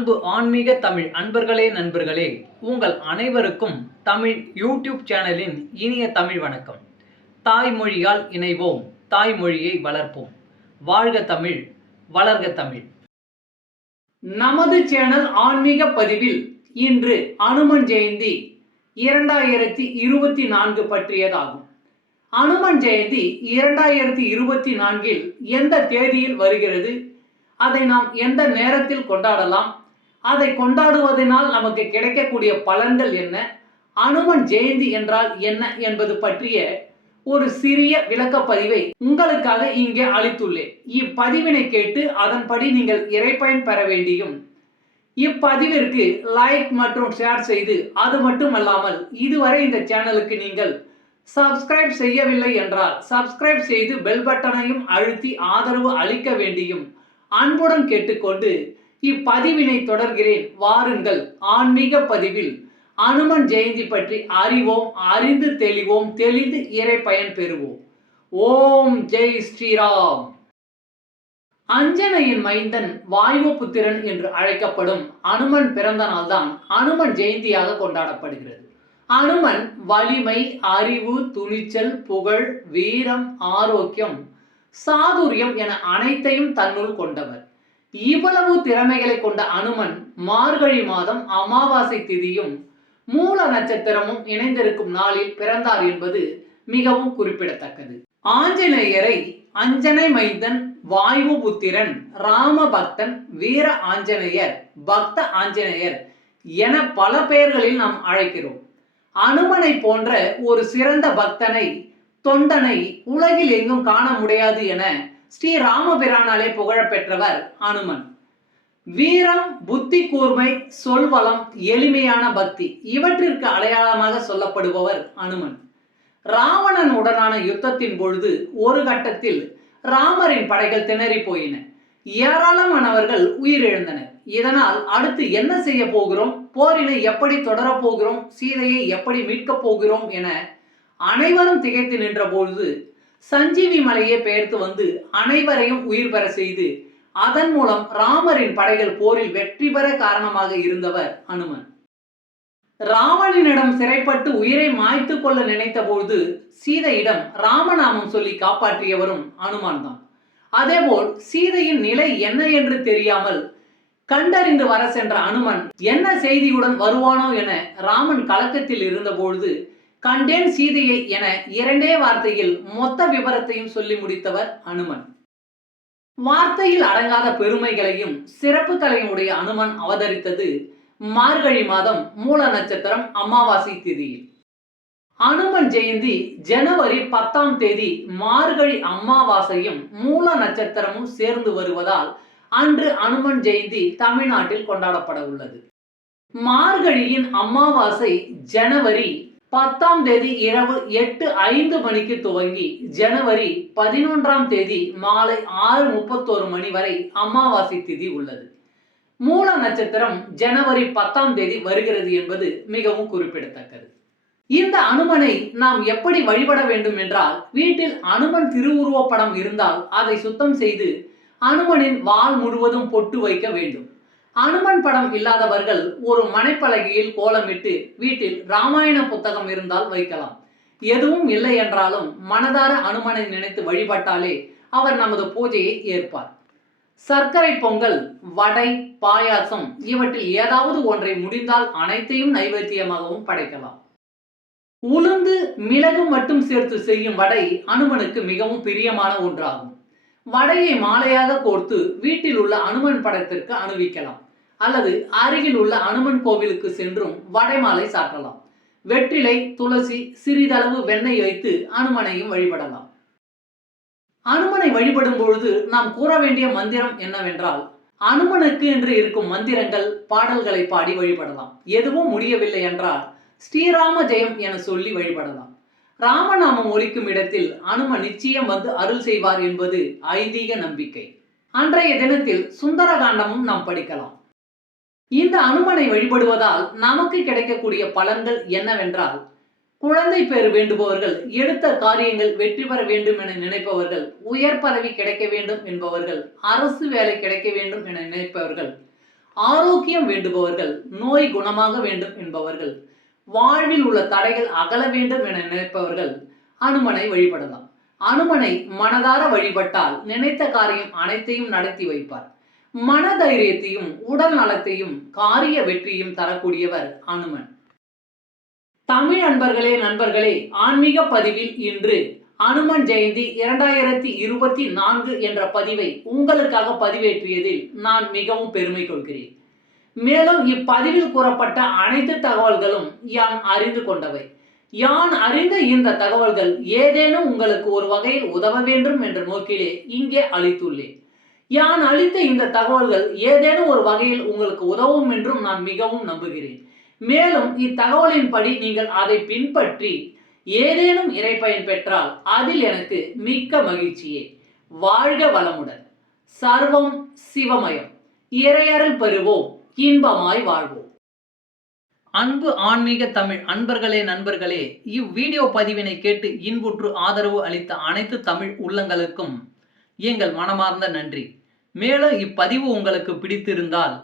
அன்பு ஆன்மீக தமிழ். அன்பர்களே நண்பர்களே உங்கள் அனைவருக்கும் தமிழ் யூடியூப் சேனலின் இனிய தமிழ் வணக்கம். தாய்மொழியால் இணைவோம். தாய்மொழியை வளர்ப்போம். வாழ்க தமிழ் வளர்க தமிழ். நமது சேனல் ஆன்மீக பதிவில் இன்று அனுமன் ஜெயந்தி இரண்டாயிரத்தி இருபத்தி நான்கு பற்றியதாகும். அனுமன் ஜெயந்தி இரண்டாயிரத்தி இருபத்தி நான்கில் எந்த தேதியில் வருகிறது? அதை நாம் எந்த நேரத்தில் கொண்டாடலாம்? அதை கொண்டாடுவதனால் நமக்கு கிடைக்கக்கூடிய பலன்கள் என்ன? அனுமன் ஜெயந்தி என்றால் என்ன என்பது பற்றிய ஒரு சிறிய விளக்கப்பதிவை உங்களுக்காக இங்கே அளித்துள்ளேன். இப்பதிவினை கேட்டு அதன்படி நீங்கள் இறைப்பயன் பெற வேண்டியும். இப்பதிவிற்கு லைக் மற்றும் ஷேர் செய்து அது மட்டுமல்லாமல் இதுவரை இந்த சேனலுக்கு நீங்கள் சப்ஸ்கிரைப் செய்யவில்லை என்றால் சப்ஸ்கிரைப் செய்து பெல் பட்டனையும் அழுத்தி ஆதரவு அளிக்க வேண்டியும் அன்புடன் கேட்டுக்கொண்டு இப்பதிவினை தொடர்கிறேன் வாருங்கள். ஆன்மீக பதிவில் அனுமன் ஜெயந்தி பற்றி அறிவோம் அறிந்து தெளிவோம் தெளிந்து இறை பயன் பெறுவோம். ஓம் ஜெய் ஸ்ரீராம். அஞ்சனையின் மைந்தன் வாயுபுத்திரன் என்று அழைக்கப்படும் அனுமன் பிறந்த நாள்தான் அனுமன் ஜெயந்தியாக கொண்டாடப்படுகிறது. அனுமன் வலிமை அறிவு துணிச்சல் புகழ் வீரம் ஆரோக்கியம் சாதுரியம் என அனைத்தையும் தன்னுள் கொண்டவர். இவ்வளவு திறமைகளை கொண்ட அனுமன் மார்கழி மாதம் அமாவாசை திதியும் மூல நட்சத்திரமும் இணைந்திருக்கும் நாளில் பிறந்தார் என்பது மிகவும் குறிப்பிடத்தக்கது. ஆஞ்சநேயரை அஞ்சனை மைந்தன் வாயு புத்திரன் ராமபக்தன் வீர ஆஞ்சநேயர் பக்த ஆஞ்சநேயர் என பல பெயர்களில் நாம் அழைக்கிறோம். அனுமனை போன்ற ஒரு சிறந்த பக்தனை தொண்டனை உலகில் எங்கும் காண முடியாது என ஸ்ரீ ராமபிரானாலே புகழப்பெற்றவர் அனுமன் வீரம் புத்தி கூர்மை சொல்வளம் எளிமையான பக்தி இவற்றிற்கு அடையாளமாக சொல்லப்படுபவர் அனுமன் ராவணன் உடனான யுத்தத்தின் பொழுது ஒரு கட்டத்தில் ராமரின் படைகள் திணறி போயின. ஏராளமானவர்கள் உயிரிழந்தனர். இதனால் அடுத்து என்ன செய்ய போகிறோம்? போரினை எப்படி தொடரப் போகிறோம்? சீதையை எப்படி மீட்கப் போகிறோம்? என அனைவரும் திகைத்து நின்ற பொழுது சஞ்சீவி மலையை பெயர்த்து வந்து அனைவரையும் உயிர் பெற செய்து அதன் மூலம் ராமரின் படைகள் போரில் வெற்றி பெற காரணமாக இருந்தவர் அனுமன் ராவணனிடம் சிறைப்பட்டு உயிரை மாய்த்து கொள்ள நினைத்த பொழுது சீதையிடம் ராமநாமம் சொல்லி காப்பாற்றியவரும் அனுமான் தான் அதேபோல் சீதையின் நிலை என்ன என்று தெரியாமல் கண்டறிந்து வர சென்ற அனுமன் என்ன செய்தியுடன் வருவானோ என ராமன் கலக்கத்தில் இருந்தபொழுது கண்டேன் சீதையை என இரண்டே வார்த்தையில் மொத்த விவரத்தையும் சொல்லி முடித்தவர் அனுமன். வார்த்தையில் அடங்காத பெருமைகளையும் சிறப்புகளையும் உடைய அனுமன் அவதரித்தது மார்கழி மாதம் மூல நட்சத்திரம் அமாவாசை திதியில். அனுமன் ஜெயந்தி ஜனவரி பத்தாம் தேதி மார்கழி அமாவாசையும் மூல நட்சத்திரமும் சேர்ந்து வருவதால் அன்று அனுமன் ஜெயந்தி தமிழ்நாட்டில் கொண்டாடப்பட உள்ளது மார்கழியின் அமாவாசை ஜனவரி பத்தாம் தேதி இரவு எட்டு ஐந்து மணிக்கு துவங்கி ஜனவரி பதினொன்றாம் தேதி மாலை ஆறு முப்பத்தோரு மணி வரை அமாவாசை திதி உள்ளது. மூல நட்சத்திரம் ஜனவரி பத்தாம் தேதி வருகிறது என்பது மிகவும் குறிப்பிடத்தக்கது. இந்த அனுமனை நாம் எப்படி வழிபட வேண்டும் என்றால் வீட்டில் அனுமன் திருவுருவப்படம் இருந்தால் அதை சுத்தம் செய்து அனுமனின் வால் முழுவதும் பொட்டு வைக்க வேண்டும். அனுமன் படம் இல்லாதவர்கள் ஒரு மனைப்பலகையில் கோலமிட்டு வீட்டில் ராமாயண புத்தகம் இருந்தால் வைக்கலாம். எதுவும் இல்லை என்றாலும் மனதார அனுமனை நினைத்து வழிபட்டாலே அவர் நமது பூஜையை ஏற்பார். சர்க்கரை பொங்கல் வடை பாயாசம் இவற்றில் ஏதாவது ஒன்றை முடிந்தால் அனைத்தையும் நைவேத்தியமாகவும் படைக்கலாம். உளுந்து மிளகு மட்டும் சேர்த்து செய்யும் வடை அனுமனுக்கு மிகவும் பிரியமான ஒன்றாகும். வடையை மாலையாக கோர்த்து வீட்டில் உள்ள அனுமன் படத்திற்கு அணிவிக்கலாம். அல்லது அருகில் உள்ள அனுமன் கோவிலுக்கு சென்றும் வடை மாலை சாற்றலாம். வெற்றிலை துளசி சிறிதளவு வெண்ணெய் வைத்து அனுமனையும் வழிபடலாம். அனுமனை வழிபடும் பொழுது நாம் கூற வேண்டிய மந்திரம் என்னவென்றால் அனுமனுக்கு என்று இருக்கும் மந்திரங்கள் பாடல்களை பாடி வழிபடலாம். எதுவும் முடியவில்லை என்றால் ஸ்ரீராம ஜெயம் என சொல்லி வழிபடலாம். ராமநாமம் ஒலிக்கும் இடத்தில் அனுமன் நிச்சயம் வந்து அருள் செய்வார் என்பது ஐதீக நம்பிக்கை. அன்றைய தினத்தில் சுந்தரகாண்டமும் நாம் படிக்கலாம். இந்த அனுமனை வழிபடுவதால் நமக்கு கிடைக்கக்கூடிய பலன்கள் என்னவென்றால் குழந்தை பேர் வேண்டுபவர்கள் எடுத்த காரியங்கள் வெற்றி பெற வேண்டும் என நினைப்பவர்கள் உயர் பதவி கிடைக்க வேண்டும் என்பவர்கள் அரசு வேலை கிடைக்க வேண்டும் என நினைப்பவர்கள் ஆரோக்கியம் வேண்டுபவர்கள் நோய் குணமாக வேண்டும் என்பவர்கள் வாழ்வில் உள்ள தடைகள் அகல வேண்டும் என நினைப்பவர்கள் அனுமனை வழிபடலாம். அனுமனை மனதார வழிபட்டால் நினைத்த காரியம் அனைத்தையும் நடத்தி வைப்பார். மன தைரியத்தையும் உடல் நலத்தையும் காரிய வெற்றியும் தரக்கூடியவர் அனுமன். தமிழ் அன்பர்களே நண்பர்களே ஆன்மீக பதிவில் இன்று அனுமன் ஜெயந்தி இரண்டாயிரத்தி இருபத்தி நான்கு என்ற பதிவை உங்களுக்காக பதிவேற்றியதில் நான் மிகவும் பெருமை கொள்கிறேன். மேலும் இப்பதிவில் கூறப்பட்ட அனைத்து தகவல்களும் யான் அறிந்து கொண்டவை. யான் அறிந்த இந்த தகவல்கள் ஏதேனும் உங்களுக்கு ஒரு வகையில் உதவ வேண்டும் என்ற நோக்கிலே இங்கே அளித்துள்ளேன். யான் அளித்த இந்த தகவல்கள் ஏதேனும் ஒரு வகையில் உங்களுக்கு உதவும் என்றும் நான் மிகவும் நம்புகிறேன். மேலும் இத்தகவலின்படி நீங்கள் அதை பின்பற்றி ஏதேனும் இறைப்பயன் பெற்றால் அதில் எனக்கு மிக்க மகிழ்ச்சியே. வாழ்க வளமுடன். சர்வம் சிவமயம். இறையருள் பெறுவோம். இன்பமாய் வாழ்வோம். அன்பு ஆன்மீக தமிழ் அன்பர்களே நண்பர்களே இவ்வீடியோ பதிவினை கேட்டு இன்புற்று ஆதரவு அளித்த அனைத்து தமிழ் உள்ளங்களுக்கும் எங்கள் மனமார்ந்த நன்றி. மேலும் இப்பதிவு உங்களுக்கு பிடித்திருந்தால்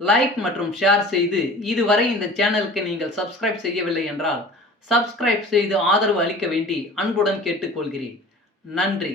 லைக் மற்றும் ஷேர் செய்து இதுவரை இந்த சேனலுக்கு நீங்கள் சப்ஸ்கிரைப் செய்யவில்லை என்றால் சப்ஸ்கிரைப் செய்து ஆதரவு அளிக்க வேண்டி அன்புடன் கேட்டுக்கொள்கிறேன். நன்றி.